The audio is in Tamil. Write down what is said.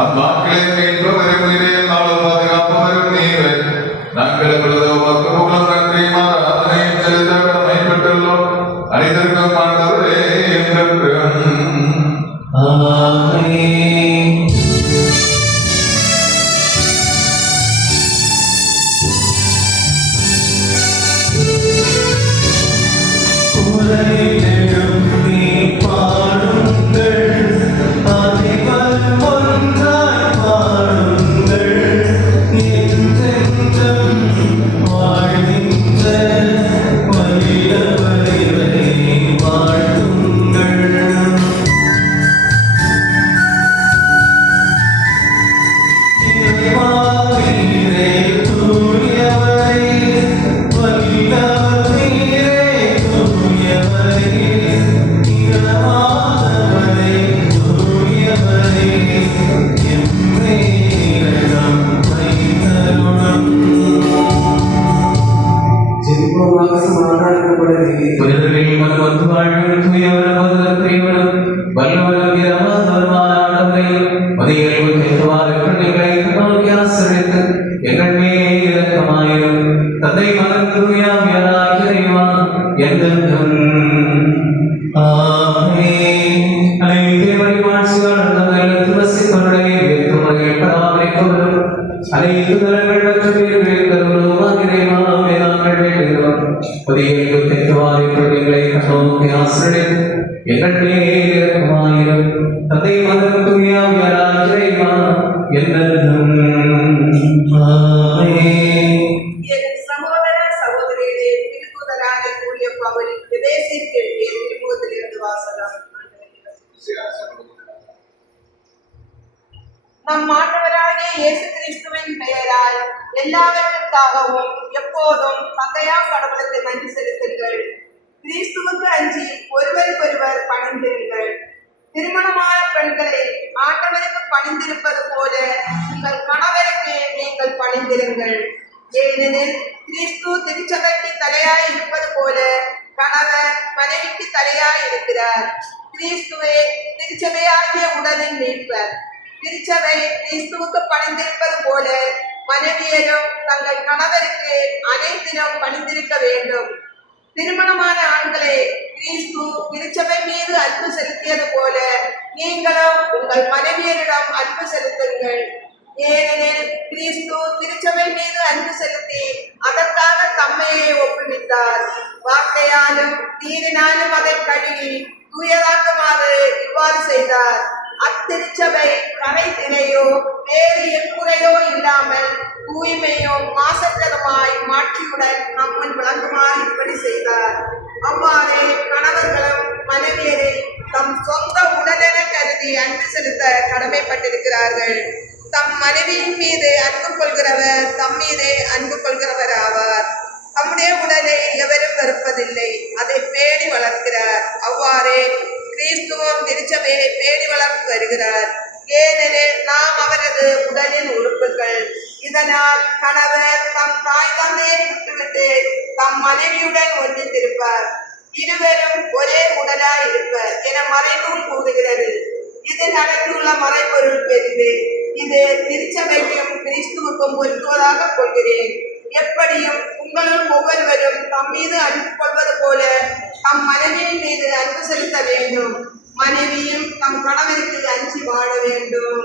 அந்நாட்களே மீட்பு வரும் உயிரே நாளும் பாதுகாப்பு வரும் நீர் நாங்கள் எங்களது உமக்கு புகழும் நன்றி ஆராதனையும் செலுத்த கடமைப்பட்டுள்ளோம். அனைத்திற்கும் ஆண்டவரே என்றென்றும் ஆமென். உலகெழும்பி பாடுங்கள், அனைவரும் ஒன்றாய் பாடுங்கள். என்றென்றும் வாழ்கின்ற வல்லவரை வாழ்த்துங்கள். இறைவா நீரே தூயவரே, வல்லவர் நீரே தூயவரே, இரவாதவரே தூயவரே, எம்மேலிடம் வைத்தருளும். ஜெபிப்போமாக சமாதானப்படுத்தி புனிதர்களில் மனமொத்து வாழ்வில் தூயவரும் முதல் பிரிவரும் வல்லவரும் இரவாதவருமான ஆண்டவரே, மதியறிவு கேட்குமாறு பிள்ளைகளை நோக்கி ஆசிரியத்து எங்கள் மேல் இரக்கமாயிரும். தந்தை மகன் தூயாவியராய் இறைவா என்றென்றும் ஆமென். அனைத்து வழிபாட்சிகள் நல்ல வசிப்பவர்களை வைத்து மகிழ் பராமரிப்பவரும் அனைத்து நலங்கள் மற்றும் பேர்களில் தருவதுமாக இறைவா நாங்கள் வேண்டுகிறோம். புதிய கேட்குமாறு பிள்ளைகளை நோக்கி ஆசிரியத்து எங்கள் மேல் இரக்கமாயிரும். தந்தை மகன் தூயாவியராய் இறைவா என்றென்றும் ஆமென். என் சகோதர சகோதரிகளே, திருத்தூதரான தூய பவுல் எபேசியருக்கு எழுதிய திருமுகத்திலிருந்து வாசகம். நம் ஆண்டவராகிய இயேசு கிறிஸ்துவின் பெயரால் எல்லாவற்றுக்காகவும் எப்போதும் தந்தையாம் கடவுளுக்கு நன்றி செலுத்துங்கள். கிறிஸ்துவுக்கு அஞ்சி ஒருவருக்கொருவர் பணிந்திருங்கள். திருமணமான பெண்களை ஆண்டவருக்கு பணிந்திருப்பது போல உங்கள் கணவருக்கு நீங்கள் பணிந்திருங்கள். ஏனெனில் கிறிஸ்து திருச்சபைக்கு தலையாய் இருப்பது போல கணவர் மனைவிக்கு தலையாய் இருக்கிறார். கிறிஸ்துவே திருச்சபையாகிய உடலின் மீட்பர். திருச்சபை கிறிஸ்துவுக்கு பணிந்திருப்பது போல மனைவியரும் தங்கள் கணவருக்கு அனைத்திலும் பணிந்திருக்க வேண்டும். திருமணமான ஆண்களே, கிறிஸ்து திருச்சபை மீது அன்பு செலுத்தியது போல நீங்களும் உங்கள் மனைவியரிடம் அன்பு செலுத்துங்கள். ஏனெனில் கிறிஸ்து திருச்சபை மீது அன்பு செலுத்தி அதற்காக தம்மையை ஒப்புவித்தார். வார்த்தையாலும் நீரினாலும் அதை கழுவி தூயதாக்குமாறு இவ்வாறு செய்தார். அத்திருச்சபை கரை திரையோ வேறு எக்குறையோ இல்லாமல் தூய்மையும் மாசற்றதுமாய் மாட்சியுடன் நம்முன் விளங்குமாறு இப்படி செய்தார். அவ்வாறே கணவர்களும் மனைவியரை தம் சொந்த உடலென கருதி அன்பு செலுத்த கடமைப்பட்டிருக்கிறார்கள். தம் மனைவியின் மீது அன்பு கொள்கிறவர் தம் மீதே அன்பு கொள்கிறவர் ஆவார். தம்முடைய உடலை எவரும் வெறுப்பதில்லை, அதை பேணி வளர்க்கிறார். அவ்வாறே கிறிஸ்துவும் திருச்சபையை பேணி வளர்த்து வருகிறார். ஏனெனில் நாம் அவரது உடலின் உறுப்புகள். இதனால் கணவர் தம் தாய் தந்தையை விட்டுவிட்டு தம் மனைவியுடன் ஒன்றித்திருப்பார். இருவரும் ஒரே உடலாய் இருப்பர் என மறைநூல் கூறுகிறது. இதில் அடங்கியுள்ள மறைபொருள் பெரிது. இது திருச்சபைக்கும் கிறிஸ்துவுக்கும் பொருந்துவதாக கொள்கிறேன். எப்படியும் உங்களுள் ஒவ்வொருவரும் தம் மீது அன்பு கொள்வது போல தம் மனைவியின் மீது அன்பு செலுத்த வேண்டும். மனைவியும் தம் கணவருக்கு அஞ்சி வாழ வேண்டும்.